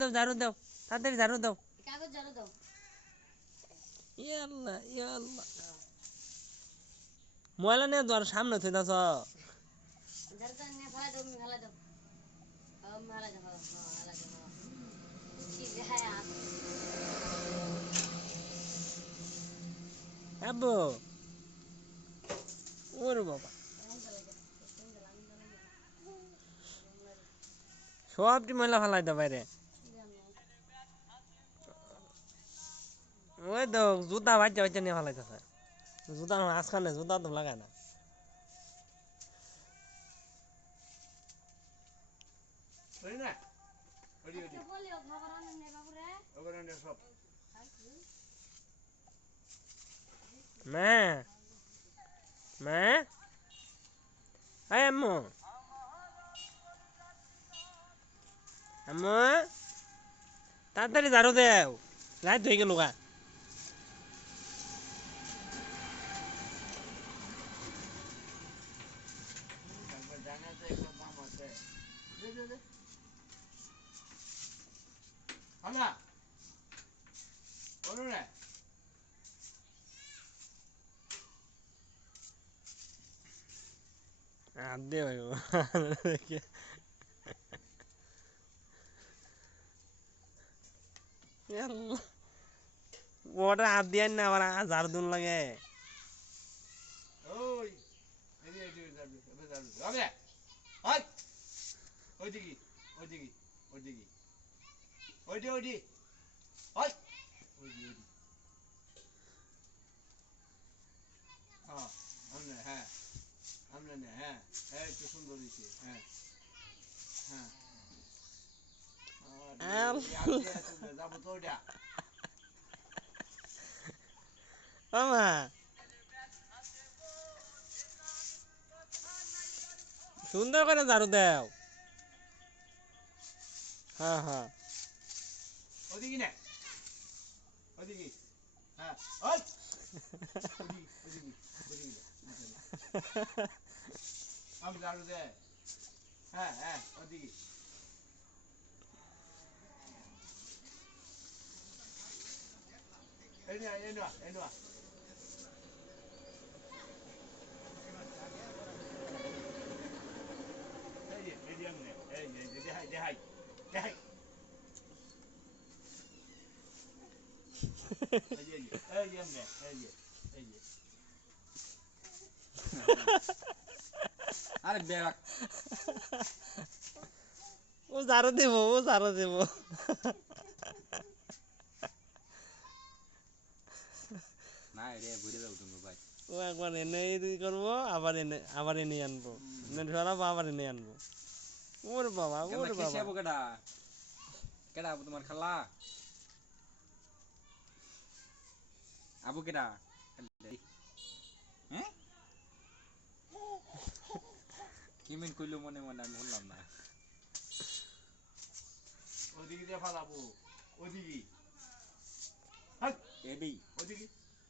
দাও ঝাড়ু দাও তাড়াতাড়ি ঝাড়ু দাও কাগজ ঝাড়ু দাও ইয়াল্লাহ ইয়াল্লাহ ময়লা নিয়ে তো আর সামনে থই দাও ঝাড়ু দাও নিয়ে ফেলা দাও ফেলা দাও ফেলা দাও ফেলা দাও কি যায় আব্বু ওরে বাবা সবটি ময়লা ফেলাই দাও বাইরে ওই তো জুতা বাচ্চা বাচ্চা নিয়ে ফেলাইতেছে জুতা আজকাল জুতা তো লাগায় না মা মা আয় আম্মু আম্মু তাড়াতাড়ি ঝাড়ু দেও রাত হয়ে গেল গা আদে ভাই ওটা হাত দিয়ে না আবার ঝাড়ু দিন লাগে মামা সুন্দর করে ঝাড়ু দাও হ্যাঁ হ্যাঁ ওদিকে না ওদিকে হ্যাঁ ওদিকে আমি ঝাড়ু দে হ্যাঁ হ্যাঁ ওদিকে এই না এই না এই না এই যে আমনে এই যে দেখাই দেখাই দেখাই এই যে আমনে এই যে আরে বেরাক ও ঝাড়ু দেবো ও ঝাড়ু দেবো না রে ঘুরে যাও তুমি ভাই ও একবার এনে করবো আবার এনে আনবো এনে ধরাবো আবার এনে আনবো ওর বাবা ওর বাবা কেডা কেডা আবু তোমার খালা আবু কেডা হ্যাঁ কিমিন কইলো মনে মনে আমি বললাম না ওদিকে দিয়ে ফালাবো ওদিকে হ্যাঁ এবি ওদিকে